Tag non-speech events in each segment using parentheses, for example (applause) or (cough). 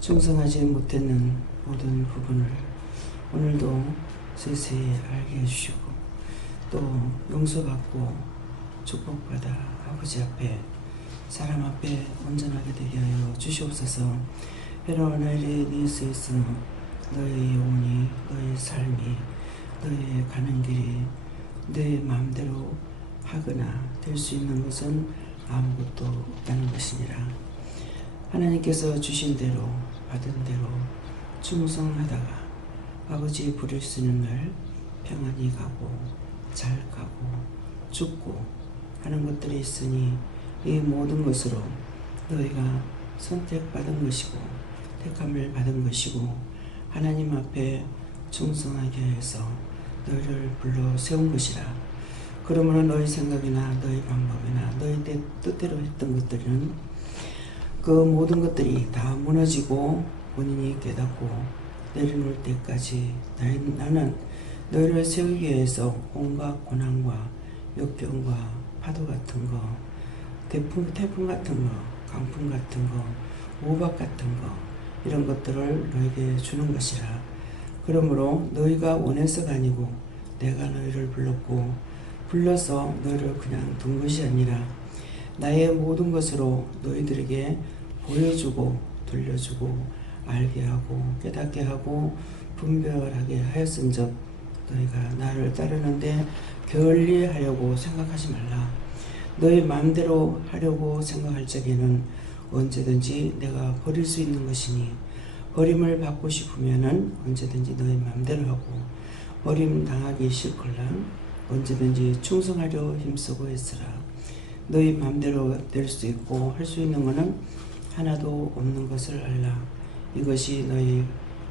충성하지 못했는 모든 부분을 오늘도 세세히 알게 해주시고 또 용서받고 축복받아 아버지 앞에 사람 앞에 온전하게 되게 하여 주시옵소서. 헤로나일의 니스에서 너의 영혼이 너의 삶이 너의 가는 길이 내 마음대로 하거나 될 수 있는 것은 아무것도 없다는 것이니라. 하나님께서 주신 대로 받은 대로 충성하다가 아버지 부를 수 있는 날 평안히 가고 잘 가고 죽고 하는 것들이 있으니 이 모든 것으로 너희가 선택받은 것이고 택함을 받은 것이고 하나님 앞에 충성하게 해서 너희를 불러 세운 것이라. 그러므로 너희 생각이나 너희 방법이나 너희 뜻대로 했던 것들은 그 모든 것들이 다 무너지고 본인이 깨닫고 내려놓을 때까지 나는 너희를 세우기 위해서 온갖 고난과 역경과 파도 같은 거, 태풍, 태풍 같은 거, 강풍 같은 거, 우박 같은 거 이런 것들을 너에게 주는 것이라. 그러므로 너희가 원해서가 아니고 내가 너희를 불렀고 불러서 너희를 그냥 둔 것이 아니라 나의 모든 것으로 너희들에게 보여주고 들려주고 알게 하고 깨닫게 하고 분별하게 하였은즉 너희가 나를 따르는데 결리하려고 생각하지 말라. 너희 마음대로 하려고 생각할 적에는 언제든지 내가 버릴 수 있는 것이니 버림을 받고 싶으면은 언제든지 너희 마음대로 하고 버림 당하기 싫걸랑 언제든지 충성하려 힘쓰고 했으라. 너희 마음대로 될 수 있고 할 수 있는 것은 하나도 없는 것을 알라. 이것이 너희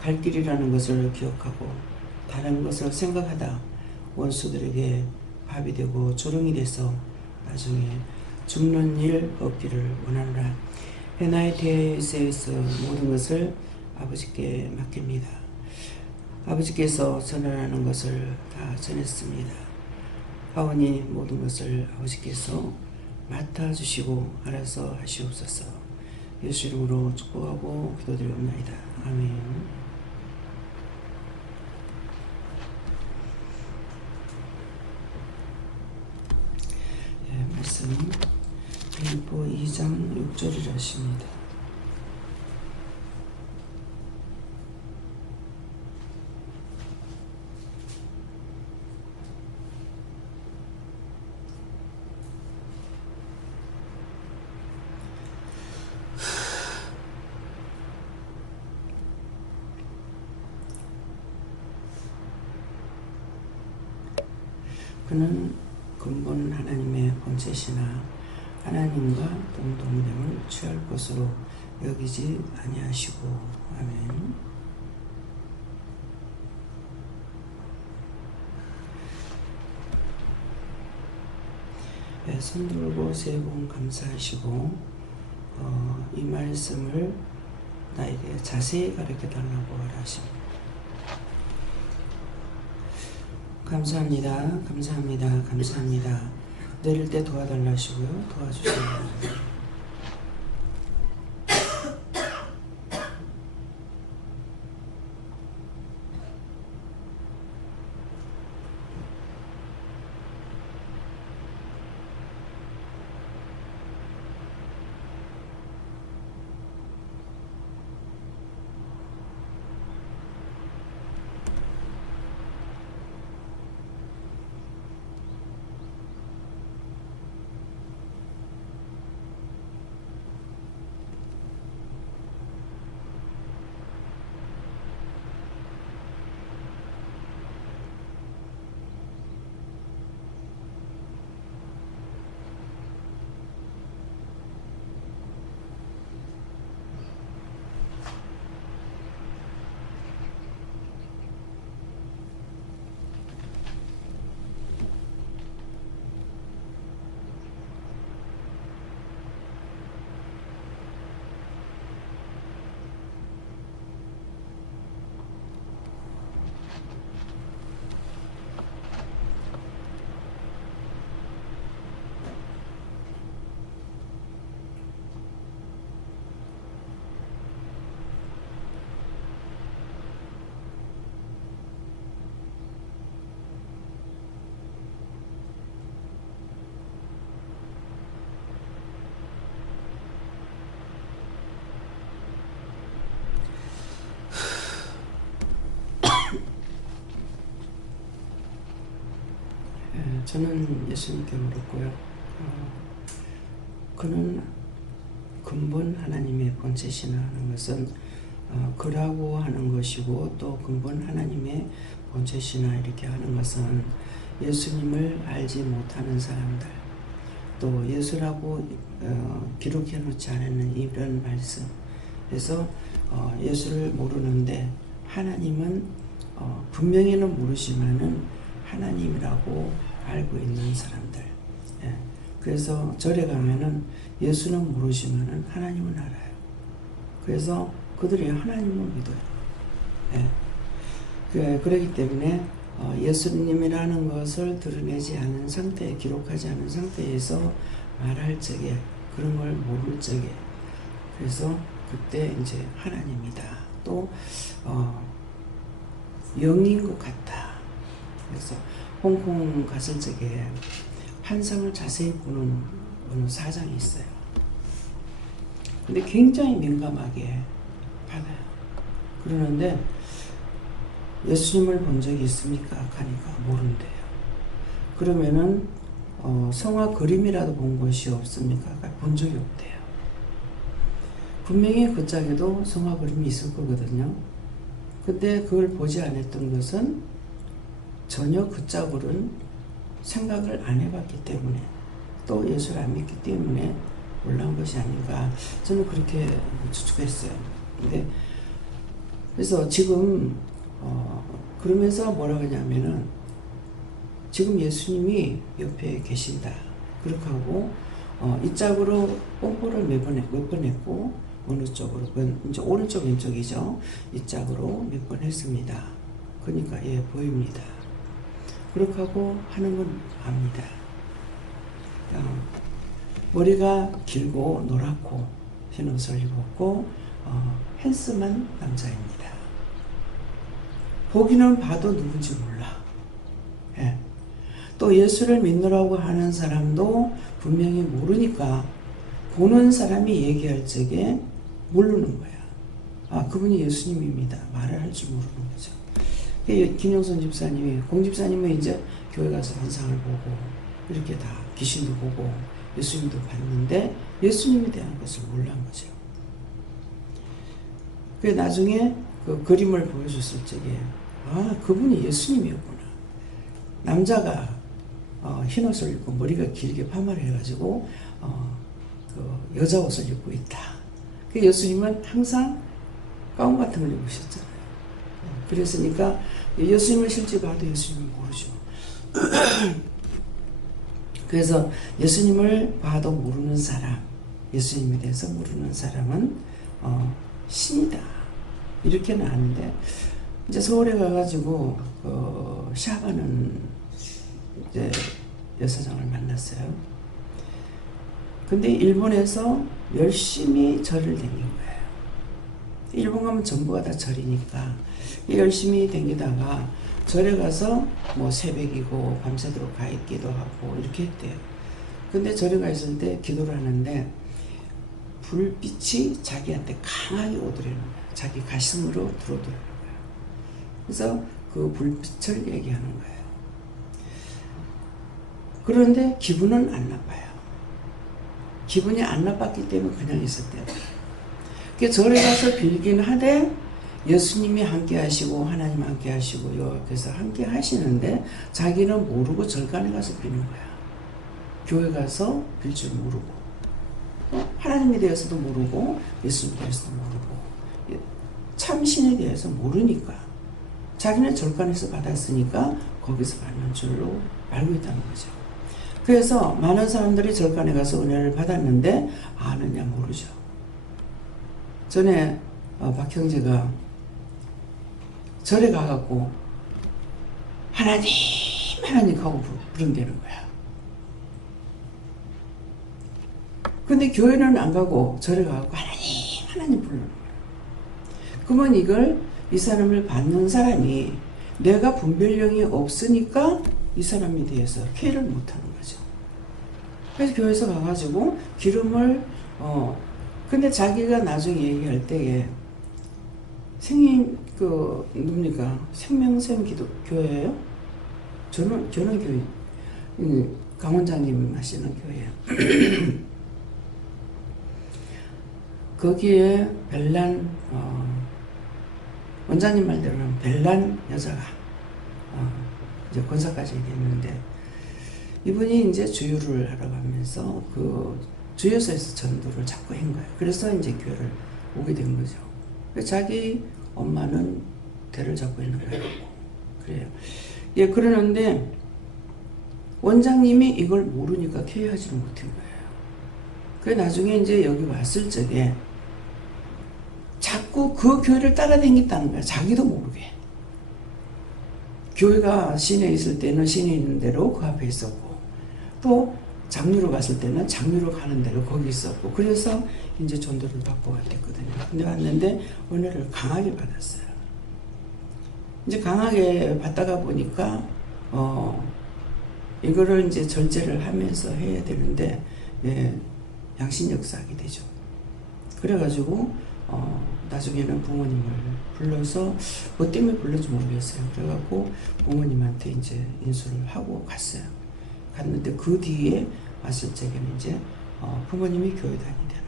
갈 길이라는 것을 기억하고 다른 것을 생각하다 원수들에게 밥이 되고 조롱이 돼서 나중에 죽는 일 없기를 원하노라. 해나의 대세에서 모든 것을 아버지께 맡깁니다. 아버지께서 전하라는 것을 다 전했습니다. 하오니 모든 것을 아버지께서 맡아주시고 알아서 하시옵소서. 예수 이름으로 축복하고 기도드리옵나이다. 아멘. 예, 말씀 빌보 2장 6절이라 하십니다. 그는 근본 하나님의 본체시나 하나님과 동동됨을 취할 것으로 여기지 아니하시고 아멘. 네, 손 들고 새해 복 감사하시고 어, 이 말씀을 나에게 자세히 가르쳐 달라고 하십니다. 감사합니다. 감사합니다. 감사합니다. 내릴 때 도와달라 하시고요. 도와주세요. 저는 예수님께 물었고요. 어, 그는 근본 하나님의 본체시나 하는 것은 어, 그라고 하는 것이고 또 근본 하나님의 본체시나 이렇게 하는 것은 예수님을 알지 못하는 사람들 또 예수라고 어, 기록해 놓지 않은 이런 말씀 그래서 어, 예수를 모르는데 하나님은 어, 분명히는 모르지만은 하나님이라고 알고 있는 사람들 예. 그래서 절에 가면은 예수는 모르지만은 하나님은 알아요 그래서 그들이 하나님을 믿어요 예. 그, 그렇기 때문에 어, 예수님이라는 것을 드러내지 않은 상태, 기록하지 않은 상태에서 말할 적에 그런 걸 모를 적에 그래서 그때 이제 하나님이다. 또 어, 영인 것 같다. 그래서 홍콩 갔을 적에 환상을 자세히 보는 어느 사장이 있어요. 근데 굉장히 민감하게 받아요. 그러는데 예수님을 본 적이 있습니까? 하니까 모른대요. 그러면은 어, 성화 그림이라도 본 것이 없습니까? 본 적이 없대요. 분명히 그 짝에도 성화 그림이 있을 거거든요. 근데 그걸 보지 않았던 것은 전혀 그 짝으로는 생각을 안 해봤기 때문에 또 예수를 안 믿기 때문에 올라온 것이 아닌가 저는 그렇게 추측했어요. 근데 그래서 지금 어, 그러면서 뭐라 그러냐면은 지금 예수님이 옆에 계신다. 그렇게 하고 어, 이 짝으로 뽀뽀를 몇번 했고 어느 쪽으로 이제 오른쪽 왼쪽이죠. 이 짝으로 몇 번 했습니다. 그러니까 예 보입니다. 그렇게 하고 하는 건 압니다. 어, 머리가 길고 노랗고 흰 옷을 입었고 어, 핸스만 남자입니다. 보기는 봐도 누군지 몰라. 예. 또 예수를 믿느라고 하는 사람도 분명히 모르니까 보는 사람이 얘기할 적에 모르는 거야. 아, 그분이 예수님입니다. 말을 할 줄 모르는 거죠. 김영선 집사님이, 공집사님은 이제 교회 가서 환상을 보고, 이렇게 다 귀신도 보고, 예수님도 봤는데, 예수님에 대한 것을 몰란 거죠. 그 나중에 그 그림을 보여줬을 적에, 아, 그분이 예수님이었구나. 남자가 어, 흰 옷을 입고 머리가 길게 파마를 해가지고 어, 그 여자 옷을 입고 있다. 그 예수님은 항상 가운 같은 걸 입으셨잖아요. 그랬으니까 예수님을 실제 봐도 예수님을 모르죠. (clears throat) 그래서 예수님을 봐도 모르는 사람, 예수님에 대해서 모르는 사람은 어, 신이다. 이렇게는 아는데 이제 서울에 가가지고 어, 샤가는 이제 여사장을 만났어요. 근데 일본에서 열심히 절을 다닌 거예요. 일본 가면 전부가 다 절이니까 열심히 다니다가 절에 가서 뭐 새벽이고 밤새도록 가 있기도 하고 이렇게 했대요. 근데 절에 가 있을 때 기도를 하는데 불빛이 자기한테 강하게 거예요. 자기 가슴으로 들어오더라는 그래서 그 불빛을 얘기하는 거예요. 그런데 기분은 안 나빠요. 기분이 안 나빴기 때문에 그냥 있었대요. 그 절에 가서 빌긴 하되 예수님이 함께 하시고 하나님 함께 하시고 여기서 함께 하시는데 자기는 모르고 절간에 가서 비는 거야. 교회 가서 빌 줄 모르고 하나님에 대해서도 모르고 예수님에 대해서도 모르고 참신에 대해서 모르니까 자기는 절간에서 받았으니까 거기서 받는 줄로 알고 있다는 거죠. 그래서 많은 사람들이 절간에 가서 은혜를 받았는데 아느냐 모르죠. 전에 어, 박형제가 절에 가갖고 하나님 하나님 하고 부른다는 거야. 근데 교회는 안 가고 절에 가갖고 하나님 하나님 부르는 거야. 그러면 이걸 이 사람을 받는 사람이 내가 분별력이 없으니까 이 사람에 대해서 케어를 못하는 거죠. 그래서 교회에서 가가지고 기름을 어 근데 자기가 나중에 얘기할 때에 생님 그 뭡니까 생명샘 기도 교회예요? 저는 저는 교회 이 강원장님 하시는 교회. (clears throat) 거기에 별난 어, 원장님 말대로는 별난 여자가 어, 이제 권사까지 얘기했는데 이분이 이제 주유를 하러 가면서 그 주유소에서 전도를 자꾸 한 거예요. 그래서 이제 교회를 오게 된 거죠. 그래서 자기 엄마는 대를 잡고 있는 거예요. 그래요. 예, 그러는데 원장님이 이걸 모르니까 케어하지를 못한 거예요. 그래 나중에 이제 여기 왔을 적에 자꾸 그 교회를 따라다녔다는 거야. 자기도 모르게. 교회가 시내에 있을 때는 시내에 있는 대로 그 앞에 있었고 또 장류로 갔을 때는 장류로 가는 대로 거기 있었고 그래서 이제 전도를 받고 왔댔거든요. 근데 왔는데 은혜를 강하게 받았어요. 이제 강하게 받다가 보니까 어 이거를 이제 절제를 하면서 해야 되는데 예, 양심 역사하게 되죠. 그래가지고 어 나중에는 부모님을 불러서 뭐 때문에 불렀지 모르겠어요. 그래갖고 부모님한테 이제 인수를 하고 갔어요. 갔는데 그 뒤에 왔을 적에는 이제 어 부모님이 교회 다니되는 거예요.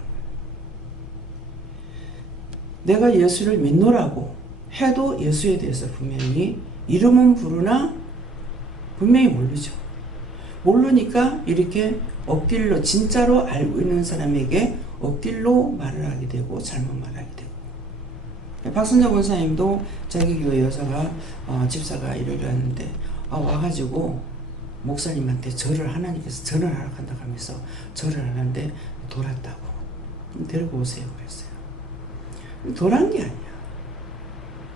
내가 예수를 믿노라고 해도 예수에 대해서 분명히 이름은 부르나 분명히 모르죠. 모르니까 이렇게 엇길로 진짜로 알고 있는 사람에게 엇길로 말을 하게 되고 잘못 말하게 되고 박순자 권사님도 자기 교회 여자가 어, 집사가 이러려 했는데 아, 와가지고 목사님한테 절을 하나님께서 절을 하러 간다 하면서 절을 하는데 돌았다고. 데리고 오세요 그랬어요. 돌한 게 아니야.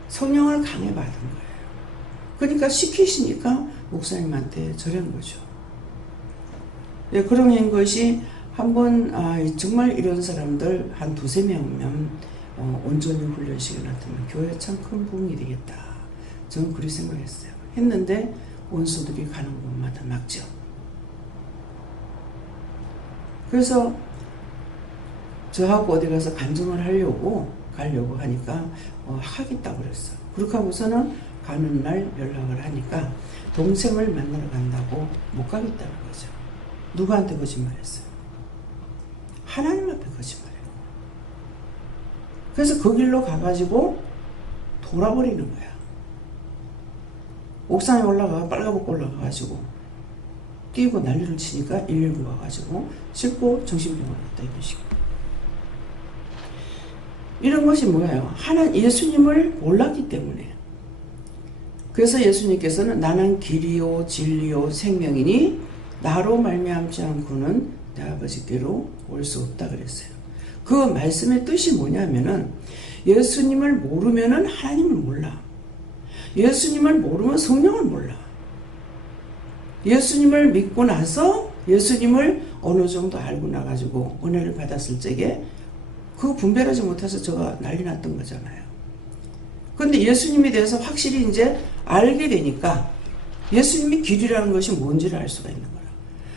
성령을 강해 받은 거예요. 그러니까 시키시니까 목사님한테 절한 거죠. 예, 그런 것이 한번 아, 정말 이런 사람들 한 두세 명면 어, 온전히 훈련시켜 놨다면 교회 참 큰 부흥이 되겠다. 저는 그렇게 생각했어요. 했는데 원수들이 가는 곳마다 막죠. 그래서 저하고 어디 가서 간증을 하려고 가려고 하니까 어, 하겠다고 그랬어. 그렇게 하고서는 가는 날 연락을 하니까 동생을 만나러 간다고 못 가겠다는 거죠. 누구한테 거짓말했어요? 하나님 앞에 거짓말해요. 그래서 그 길로 가가지고 돌아버리는 거야. 옥상에 올라가 빨가벗고 올라가가지고 뛰고 난리를 치니까 119 와가지고 싣고 정신병원에 갔다 이런 식으로. 이런 것이 뭐예요? 하나 예수님을 몰랐기 때문에. 그래서 예수님께서는 나는 길이요 진리요 생명이니 나로 말미암지 않고는 내 아버지께로 올 수 없다 그랬어요. 그 말씀의 뜻이 뭐냐면은 예수님을 모르면은 하나님을 몰라. 예수님을 모르면 성령을 몰라. 예수님을 믿고 나서 예수님을 어느 정도 알고 나가지고 은혜를 받았을 적에 그 분별하지 못해서 저가 난리 났던 거잖아요. 근데 예수님에 대해서 확실히 이제 알게 되니까 예수님이 길이라는 것이 뭔지를 알 수가 있는 거야.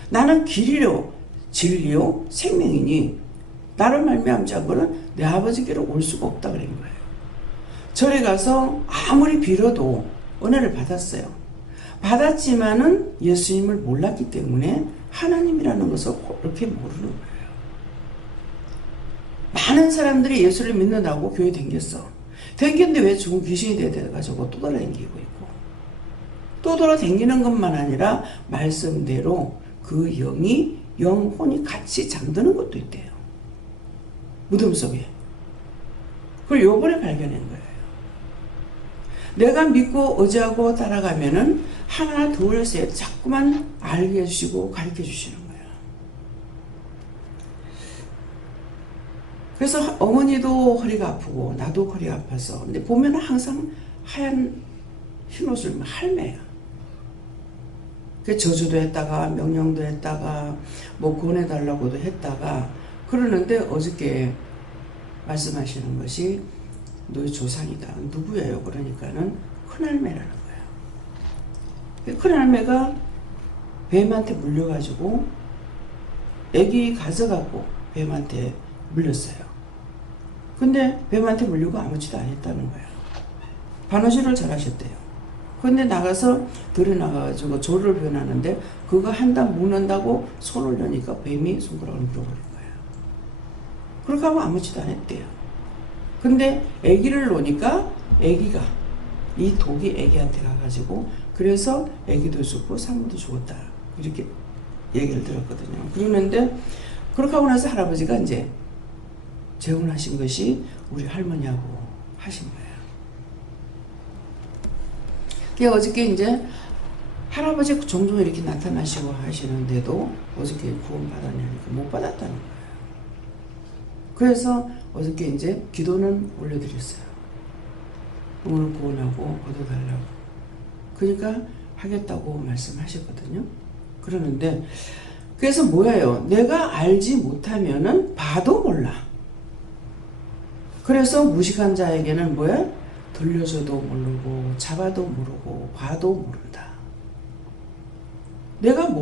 나는 길이요, 진리요, 생명이니 나를 말미암지 않고는 내 아버지께로 올 수가 없다 그런 거예요. 절에 가서 아무리 빌어도 은혜를 받았어요. 받았지만은 예수님을 몰랐기 때문에 하나님이라는 것을 그렇게 모르는. 많은 사람들이 예수를 믿는다고 교회 댕겼어. 댕겼는데 왜 죽은 귀신이 돼가지고 또 돌아다니고 있고 또 돌아다니는 것만 아니라 말씀대로 그 영이 영혼이 같이 잠드는 것도 있대요. 무덤 속에. 그걸 요번에 발견한 거예요. 내가 믿고 의지하고 따라가면은 하나 둘셋 자꾸만 알게 해주시고 가르쳐 주시는 거예요. 그래서 어머니도 허리가 아프고 나도 허리가 아파서 근데 보면 항상 하얀 흰 옷을 할매야. 그 저주도 했다가 명령도 했다가 뭐 권해달라고도 했다가 그러는데 어저께 말씀하시는 것이 너희 조상이다. 누구예요? 그러니까는 큰할매라는 거예요. 그 큰할매가 뱀한테 물려가지고 애기 가져가고 뱀한테 물렸어요. 근데 뱀한테 물리고 아무지도 안 했다는 거예요. 바느질을 잘 하셨대요. 근데 나가서 들에 나가가지고 조를 변하는데 그거 한다 묻는다고 손을 여니까 뱀이 손가락을 물어버린 거야. 그렇게 하면 아무지도 안 했대요. 근데 아기를 놓으니까 아기가 이 독이 아기한테 가가지고 그래서 아기도 죽고 상무도 죽었다. 이렇게 얘기를 들었거든요. 그러는데 그렇게 하고 나서 할아버지가 이제 재혼하신 것이 우리 할머니하고 하신 거예요. 그게 어저께 이제 할아버지 종종 이렇게 나타나시고 하시는데도 어저께 구원 받았냐니까 못 받았다는 거예요. 그래서 어저께 이제 기도는 올려드렸어요. 오늘 구원하고 얻어달라고. 그러니까 하겠다고 말씀하셨거든요. 그러는데 그래서 뭐예요? 내가 알지 못하면은 봐도 몰라. 그래서 무식한 자에게는 뭐야? 돌려줘도 모르고 잡아도 모르고 봐도 모른다. 내가